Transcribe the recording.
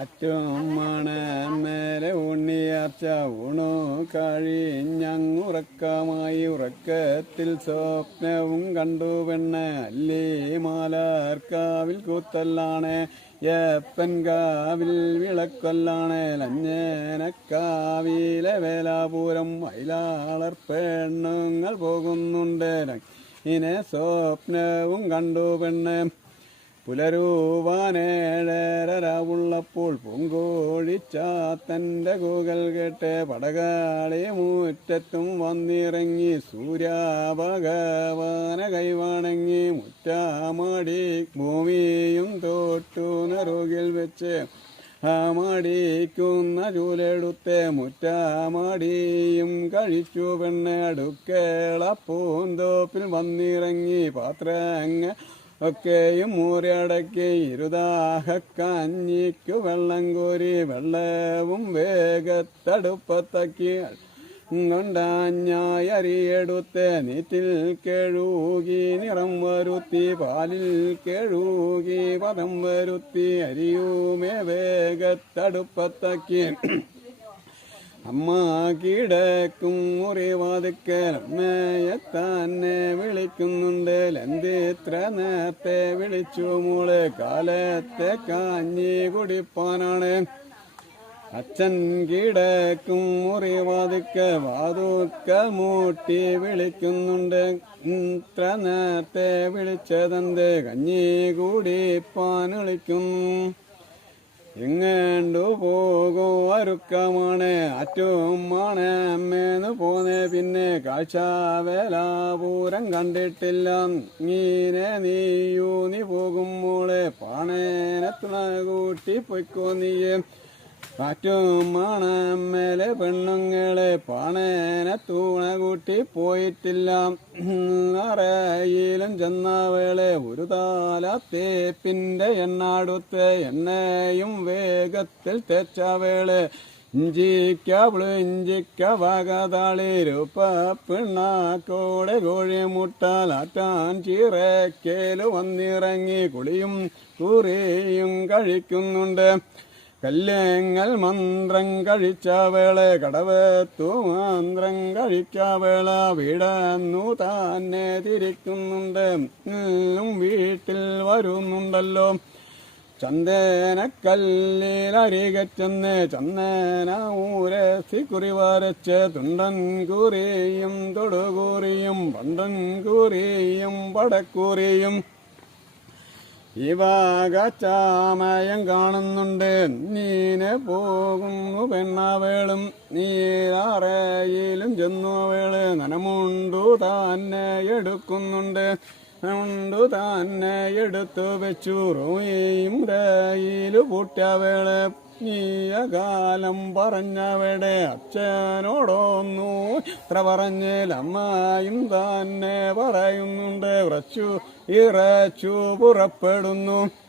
അറ്റുമാണ് മേലെ ഉണു ഊണു കഴിഞ്ഞങ്ങുറക്കമായി ഉറക്കത്തിൽ സ്വപ്നവും കണ്ടു പെണ്ണ്. അല്ലേ മാലാർക്കാവിൽ കൂത്തല്ലാണ്. ഏപ്പൻ കാവിൽ വിളക്കൊല്ലാണ്. ലഞ്ഞേനക്കാവിലെ വേലാപൂരം വയലാളർ പെണ്ണുങ്ങൾ പോകുന്നുണ്ട്. ഇനെ സ്വപ്നവും കണ്ടു പെണ്ണ്. പുലരുവാനേഴരവുള്ളപ്പോൾ പൂങ്കോഴിച്ചാത്തന്റെ കൂകൽ കേട്ട് പടകാളി മുറ്റത്തും വന്നിറങ്ങി സൂര്യാഭഗവാന കൈവാണങ്ങി മുറ്റാമാടി ഭൂമിയും തോട്ടു നറുകിൽ വെച്ച് ആമാടിക്കുന്ന ചൂലെടുത്ത് മുറ്റാമാടിയും കഴിച്ചു പെണ്ണ് പൂന്തോപ്പിൽ വന്നിറങ്ങി പാത്രങ്ങ ഒക്കെയും മൂരടക്കി ഇരുതാഹ കഞ്ഞിക്കു വെള്ളം കോരി വെള്ളവും വേഗത്തടുപ്പത്തക്കി. കൊണ്ടാഞ്ഞായി അരിയെടുത്ത് നീറ്റിൽ കെഴുകി നിറം വരുത്തി പാലിൽ കെഴുകി പദം വരുത്തി അരിയുമേ വേഗത്തടുപ്പത്തക്കി. അമ്മ കിടക്കും മുറിവാതുക്കൽ അമ്മയെ തന്നെ വിളിക്കുന്നുണ്ട്. എന്തിത്ര നേരത്തെ വിളിച്ചു മോൾ. കാലത്തെ കാഞ്ഞി കുടിപ്പാനാണ്. അച്ഛൻ കിടക്കും മുറിവാതുക്ക വാതുക്ക മൂട്ടി വിളിക്കുന്നുണ്ട്. ഇത്ര നേരത്തെ വിളിച്ചതെന്ത്? കഞ്ഞി കുടിപ്പാൻ വിളിക്കുന്നു. എങ്ങേണ്ടു പോകും അരുക്കമാണ് അറ്റുമാണ് അമ്മേന്ന് പോന്നെ പിന്നെ കാഴ്ചാവേലാപൂരം കണ്ടിട്ടില്ല. നീനെ നീയൂ നീ പോകുമ്പോളെ പാണേനെ തുണ കൂട്ടി പൊയ്ക്കോ നീയെ. കാറ്റുമാണ് മേലെ പെണ്ണുങ്ങളെ പാണേനെ തൂണ കൂട്ടി പോയിട്ടില്ല. അറയിലും ചെന്നവേളെ ഒരു താല തേപ്പിന്റെ എണ്ണാടുത്ത് എണ്ണയും വേഗത്തിൽ തേച്ചവേളെ ഇഞ്ചിക്ക പുളിഞ്ചിക്ക രൂപ പിണ്ണാക്കോടെ കോഴി മുട്ടാലാറ്റാൻ ചീറക്കേൽ വന്നിറങ്ങി കുളിയും കുറിയും കഴിക്കുന്നുണ്ട്. കല്യങ്ങൾ മന്ത്രം കഴിച്ചവേള കടവത്തു മന്ത്രം കഴിച്ചവേള വീടന്നു. തന്നെ തിരിക്കുന്നുണ്ട് വീട്ടിൽ വരുന്നുണ്ടല്ലോ. ചന്ദനക്കല്ലിലരികച്ചെന്ന് ചന്ദന ഊരസി കുറി വരച്ച് തുണ്ടൻ കുറിയും തൊടുകൂറിയും പണ്ടൻ കുറിയും പടക്കൂറിയും ഇവാക ചാമയം കാണുന്നുണ്ട്. നീനെ പോകുന്നു പെണ്ണാവേളും. നീരാറയിലും ചെന്നുവേൾ നനമുണ്ടു തന്നെ എടുക്കുന്നുണ്ട്. ണ്ടു തന്നെ എടുത്തു വെച്ചു. റൂമിയും പൂട്ടിയ പൂട്ടിയവേൾ നീയകാലം പറഞ്ഞവിടെ അച്ഛനോടൊന്നു. ഇത്ര പറഞ്ഞിൽ അമ്മായും തന്നെ പറയുന്നുണ്ട്. ഉറച്ചു ഇറച്ചു പുറപ്പെടുന്നു.